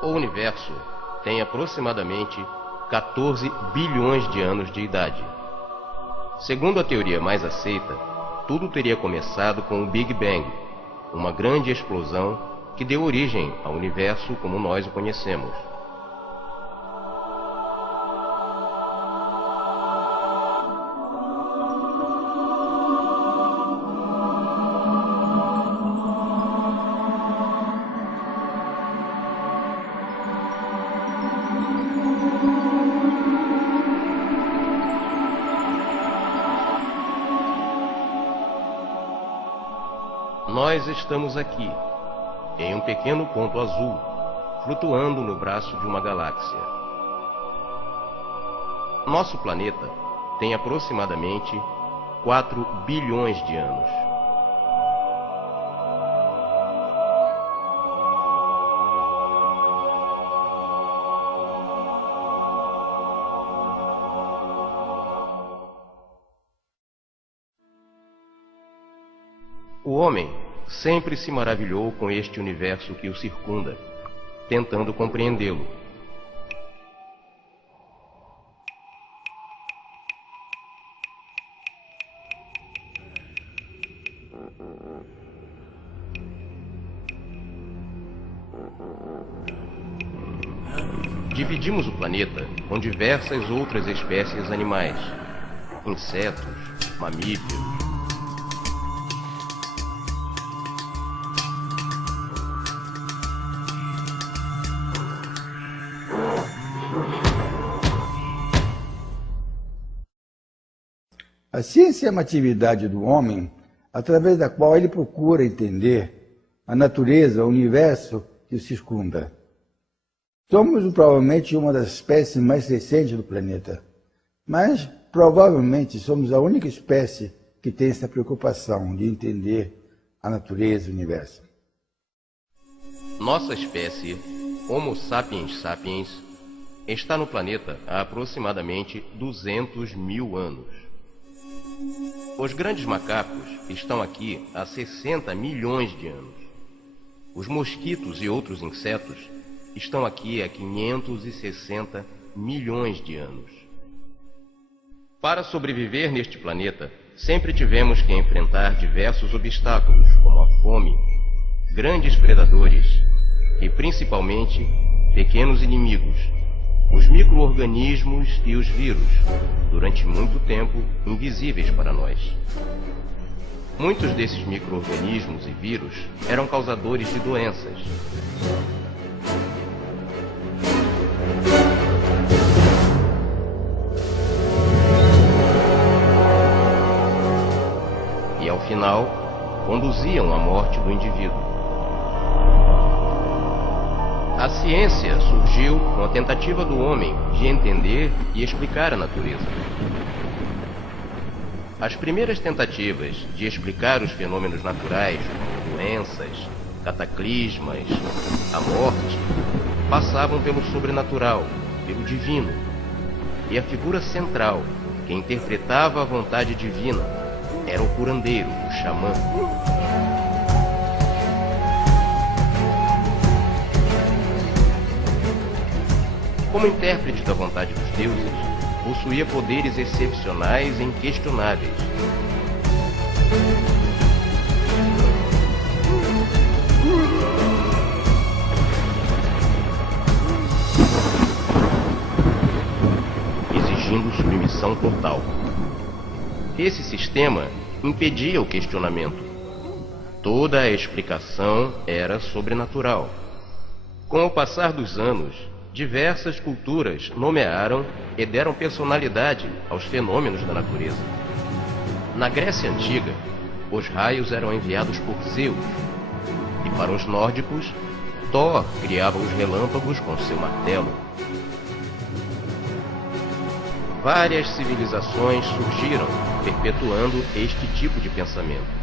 O universo tem aproximadamente 14 bilhões de anos de idade. Segundo a teoria mais aceita, tudo teria começado com o Big Bang, uma grande explosão que deu origem ao universo como nós o conhecemos. Nós estamos aqui, em um pequeno ponto azul, flutuando no braço de uma galáxia. Nosso planeta tem aproximadamente 4 bilhões de anos. O homem sempre se maravilhou com este universo que o circunda, tentando compreendê-lo. Dividimos o planeta com diversas outras espécies animais, insetos, mamíferos. A ciência é uma atividade do homem através da qual ele procura entender a natureza, o universo que o circunda. Somos provavelmente uma das espécies mais recentes do planeta, mas provavelmente somos a única espécie que tem essa preocupação de entender a natureza e o universo. Nossa espécie, Homo sapiens sapiens, está no planeta há aproximadamente 200 mil anos. Os grandes macacos estão aqui há 60 milhões de anos. Os mosquitos e outros insetos estão aqui há 560 milhões de anos. Para sobreviver neste planeta, sempre tivemos que enfrentar diversos obstáculos, como a fome, grandes predadores e, principalmente, pequenos inimigos, os micro-organismos e os vírus, durante muito tempo invisíveis para nós. Muitos desses micro-organismos e vírus eram causadores de doenças. E ao final, conduziam à morte do indivíduo. A ciência surgiu com a tentativa do homem de entender e explicar a natureza. As primeiras tentativas de explicar os fenômenos naturais, como doenças, cataclismas, a morte, passavam pelo sobrenatural, pelo divino. E a figura central, que interpretava a vontade divina, era o curandeiro, o xamã. Como intérprete da vontade dos deuses, possuía poderes excepcionais e inquestionáveis. exigindo submissão total. Esse sistema impedia o questionamento. Toda a explicação era sobrenatural. Com o passar dos anos, diversas culturas nomearam e deram personalidade aos fenômenos da natureza. Na Grécia Antiga, os raios eram enviados por Zeus, e para os nórdicos, Thor criava os relâmpagos com seu martelo. Várias civilizações surgiram, perpetuando este tipo de pensamento.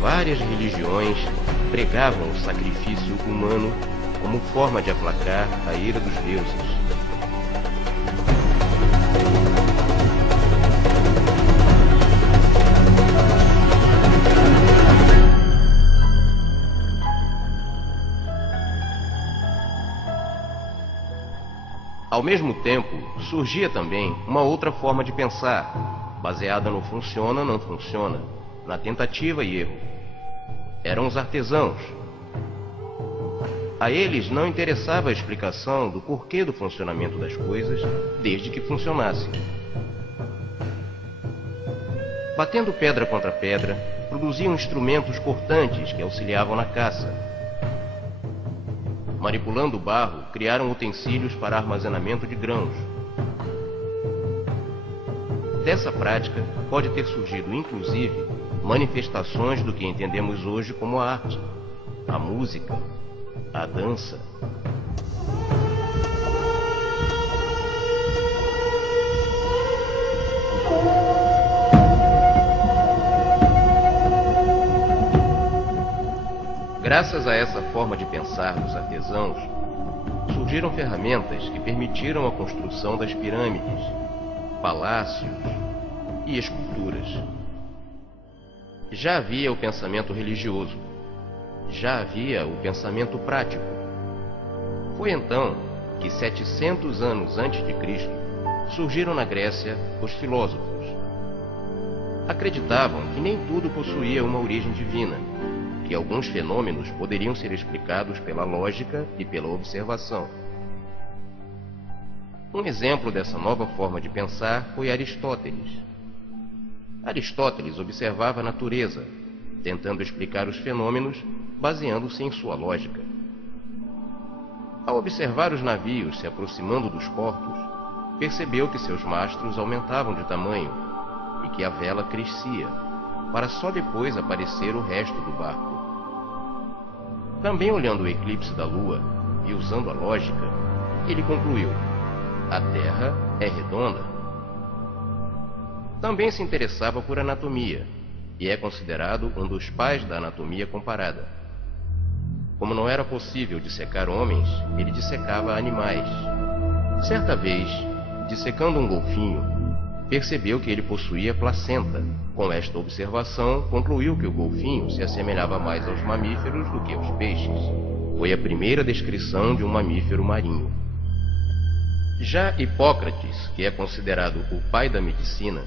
Várias religiões pregavam o sacrifício humano como forma de aplacar a ira dos deuses. Ao mesmo tempo, surgia também uma outra forma de pensar, baseada no funciona, não funciona, na tentativa e erro. Eram os artesãos. A eles não interessava a explicação do porquê do funcionamento das coisas, desde que funcionasse. Batendo pedra contra pedra, produziam instrumentos cortantes que auxiliavam na caça. Manipulando o barro, criaram utensílios para armazenamento de grãos. Dessa prática, pode ter surgido, inclusive, manifestações do que entendemos hoje como a arte, a música, a dança. Graças a essa forma de pensar dos artesãos, surgiram ferramentas que permitiram a construção das pirâmides, palácios e esculturas. Já havia o pensamento religioso, já havia o pensamento prático. Foi então que 700 anos antes de Cristo surgiram na Grécia os filósofos. Acreditavam que nem tudo possuía uma origem divina, que alguns fenômenos poderiam ser explicados pela lógica e pela observação. Um exemplo dessa nova forma de pensar foi Aristóteles. Aristóteles observava a natureza, tentando explicar os fenômenos baseando-se em sua lógica. Ao observar os navios se aproximando dos portos, percebeu que seus mastros aumentavam de tamanho e que a vela crescia, para só depois aparecer o resto do barco. Também olhando o eclipse da Lua e usando a lógica, ele concluiu: a Terra é redonda. Também se interessava por anatomia e é considerado um dos pais da anatomia comparada. Como não era possível dissecar homens, ele dissecava animais. Certa vez, dissecando um golfinho, percebeu que ele possuía placenta. Com esta observação, concluiu que o golfinho se assemelhava mais aos mamíferos do que aos peixes. Foi a primeira descrição de um mamífero marinho. Já Hipócrates, que é considerado o pai da medicina,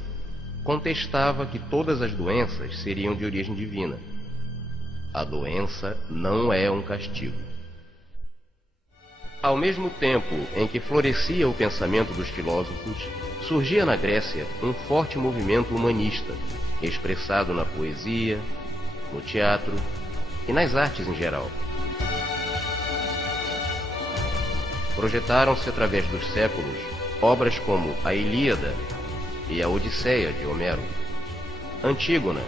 contestava que todas as doenças seriam de origem divina. A doença não é um castigo. Ao mesmo tempo em que florescia o pensamento dos filósofos, surgia na Grécia um forte movimento humanista, expressado na poesia, no teatro e nas artes em geral. Projetaram-se através dos séculos obras como a Ilíada e a Odisseia de Homero, Antígona,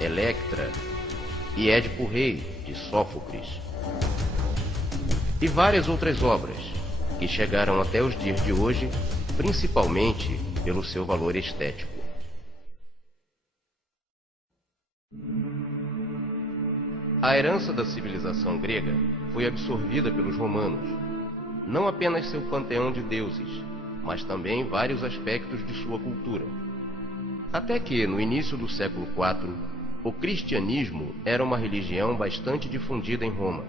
Electra e Édipo Rei de Sófocles, e várias outras obras que chegaram até os dias de hoje, principalmente pelo seu valor estético. A herança da civilização grega foi absorvida pelos romanos, não apenas seu panteão de deuses, mas também vários aspectos de sua cultura. Até que, no início do século IV, o cristianismo era uma religião bastante difundida em Roma.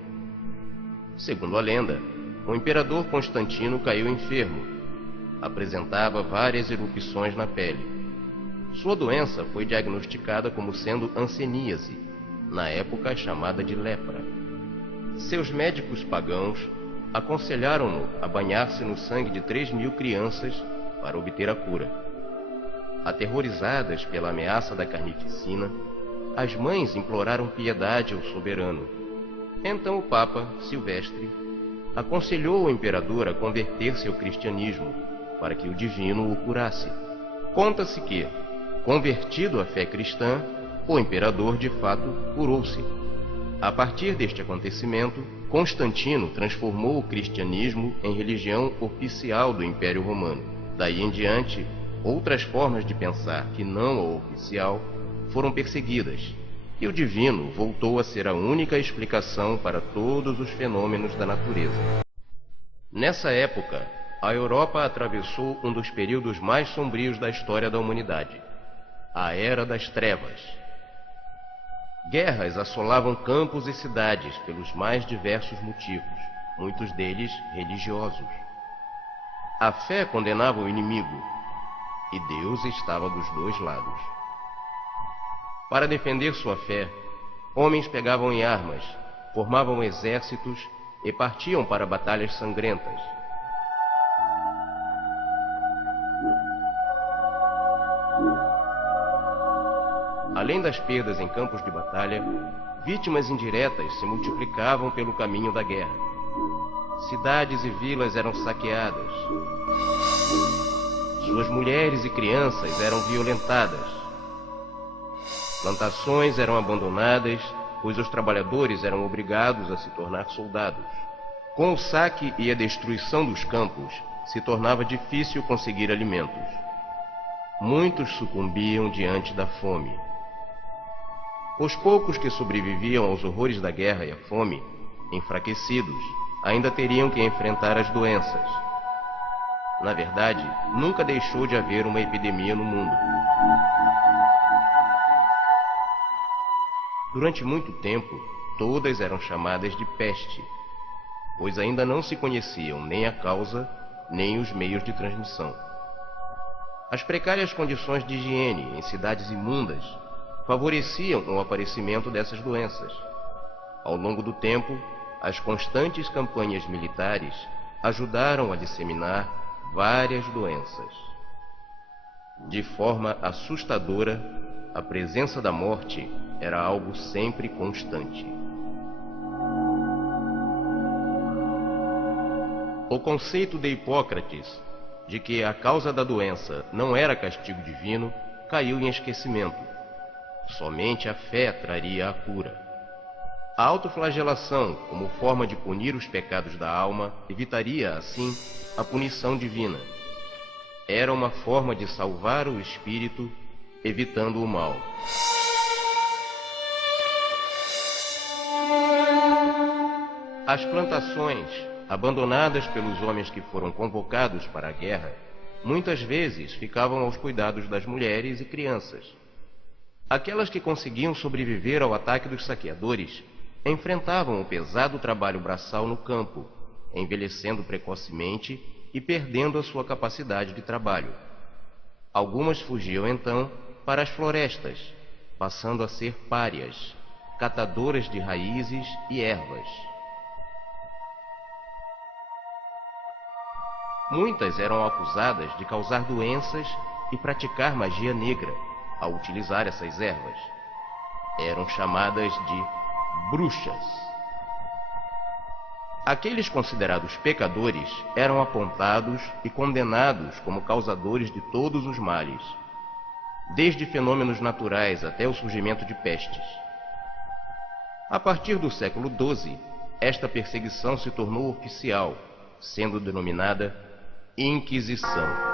Segundo a lenda, o imperador Constantino caiu enfermo. Apresentava várias erupções na pele. Sua doença foi diagnosticada como sendo hanseníase, na época chamada de lepra. Seus médicos pagãos aconselharam-no a banhar-se no sangue de 3.000 crianças para obter a cura. Aterrorizadas pela ameaça da carnificina, as mães imploraram piedade ao soberano. Então o Papa, Silvestre, aconselhou o imperador a converter-se ao cristianismo, para que o divino o curasse. Conta-se que, convertido à fé cristã, o imperador de fato curou-se. A partir deste acontecimento, Constantino transformou o cristianismo em religião oficial do Império Romano. Daí em diante, outras formas de pensar que não a oficial foram perseguidas, e o divino voltou a ser a única explicação para todos os fenômenos da natureza. Nessa época, a Europa atravessou um dos períodos mais sombrios da história da humanidade, a Era das Trevas. Guerras assolavam campos e cidades pelos mais diversos motivos, muitos deles religiosos. A fé condenava o inimigo, e Deus estava dos dois lados. Para defender sua fé, homens pegavam em armas, formavam exércitos e partiam para batalhas sangrentas. Além das perdas em campos de batalha, vítimas indiretas se multiplicavam pelo caminho da guerra. Cidades e vilas eram saqueadas. Suas mulheres e crianças eram violentadas. Plantações eram abandonadas, pois os trabalhadores eram obrigados a se tornar soldados. Com o saque e a destruição dos campos, se tornava difícil conseguir alimentos. Muitos sucumbiam diante da fome. Os poucos que sobreviviam aos horrores da guerra e à fome, enfraquecidos, ainda teriam que enfrentar as doenças. Na verdade, nunca deixou de haver uma epidemia no mundo. Durante muito tempo, todas eram chamadas de peste, pois ainda não se conheciam nem a causa, nem os meios de transmissão. As precárias condições de higiene em cidades imundas favoreciam o aparecimento dessas doenças. Ao longo do tempo, as constantes campanhas militares ajudaram a disseminar várias doenças. De forma assustadora, a presença da morte era algo sempre constante. O conceito de Hipócrates de que a causa da doença não era castigo divino caiu em esquecimento. Somente a fé traria a cura. A autoflagelação, como forma de punir os pecados da alma, evitaria, assim, a punição divina. Era uma forma de salvar o espírito, evitando o mal. As plantações, abandonadas pelos homens que foram convocados para a guerra, muitas vezes ficavam aos cuidados das mulheres e crianças. Aquelas que conseguiam sobreviver ao ataque dos saqueadores enfrentavam o pesado trabalho braçal no campo, envelhecendo precocemente e perdendo a sua capacidade de trabalho. Algumas fugiam então para as florestas, passando a ser párias, catadoras de raízes e ervas. Muitas eram acusadas de causar doenças e praticar magia negra ao utilizar essas ervas. Eram chamadas de bruxas. Aqueles considerados pecadores eram apontados e condenados como causadores de todos os males, desde fenômenos naturais até o surgimento de pestes. A partir do século XII, esta perseguição se tornou oficial, sendo denominada Inquisição.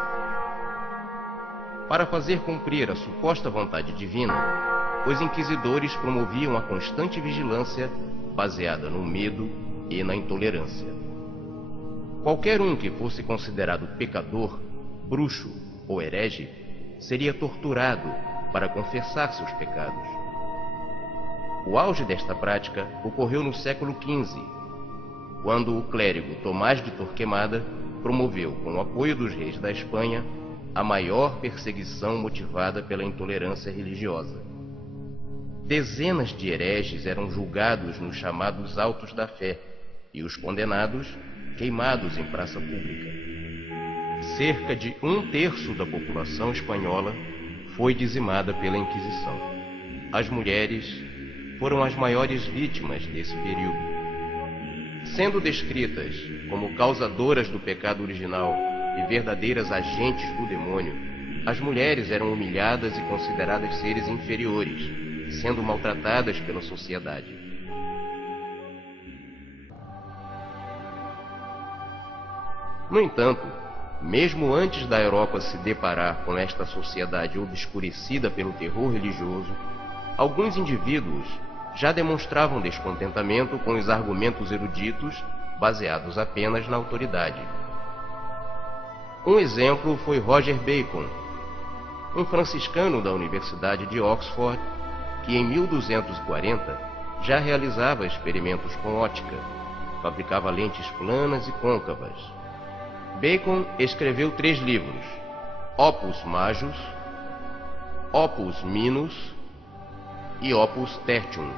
Para fazer cumprir a suposta vontade divina, os inquisidores promoviam a constante vigilância baseada no medo e na intolerância. Qualquer um que fosse considerado pecador, bruxo ou herege seria torturado para confessar seus pecados. O auge desta prática ocorreu no século XV, quando o clérigo Tomás de Torquemada promoveu, com o apoio dos reis da Espanha, a maior perseguição motivada pela intolerância religiosa. Dezenas de hereges eram julgados nos chamados autos da fé e os condenados queimados em praça pública. Cerca de 1/3 da população espanhola foi dizimada pela Inquisição. As mulheres foram as maiores vítimas desse período. Sendo descritas como causadoras do pecado original e verdadeiras agentes do demônio, as mulheres eram humilhadas e consideradas seres inferiores, sendo maltratadas pela sociedade. No entanto, mesmo antes da Europa se deparar com esta sociedade obscurecida pelo terror religioso, alguns indivíduos já demonstravam descontentamento com os argumentos eruditos baseados apenas na autoridade. Um exemplo foi Roger Bacon, um franciscano da Universidade de Oxford, que em 1240 já realizava experimentos com ótica, fabricava lentes planas e côncavas. Bacon escreveu 3 livros, Opus Majus, Opus Minus e Opus Tertium,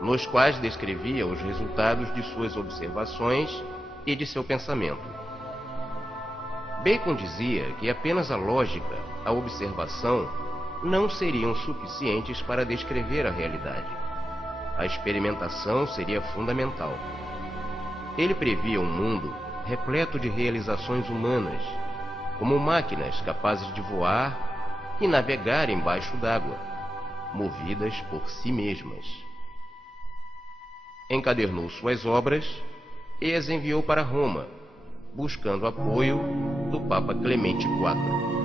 nos quais descrevia os resultados de suas observações e de seu pensamento. Bacon dizia que apenas a lógica, a observação, não seriam suficientes para descrever a realidade. A experimentação seria fundamental. Ele previa um mundo repleto de realizações humanas, como máquinas capazes de voar e navegar embaixo d'água, movidas por si mesmas. Encadernou suas obras e as enviou para Roma, buscando apoio do Papa Clemente IV.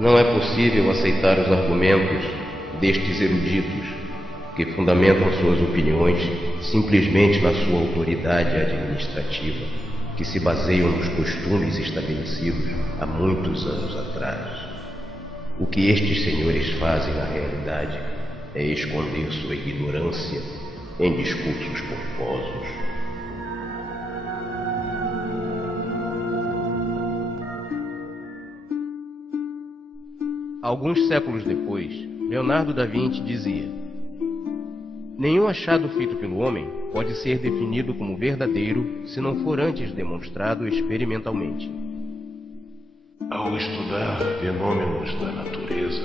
Não é possível aceitar os argumentos destes eruditos que fundamentam suas opiniões simplesmente na sua autoridade administrativa, que se baseiam nos costumes estabelecidos há muitos anos atrás. O que estes senhores fazem na realidade é esconder sua ignorância em discursos pomposos. Alguns séculos depois, Leonardo da Vinci dizia: nenhum achado feito pelo homem pode ser definido como verdadeiro se não for antes demonstrado experimentalmente. Ao estudar fenômenos da natureza,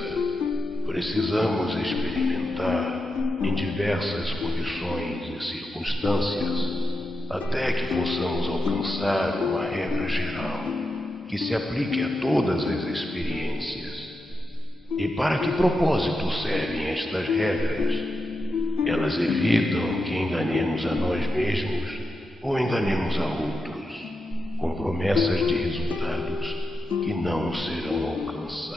precisamos experimentar em diversas condições e circunstâncias até que possamos alcançar uma regra geral que se aplique a todas as experiências. E para que propósito servem estas regras? Elas evitam que enganemos a nós mesmos ou enganemos a outros, com promessas de resultados que não serão alcançados.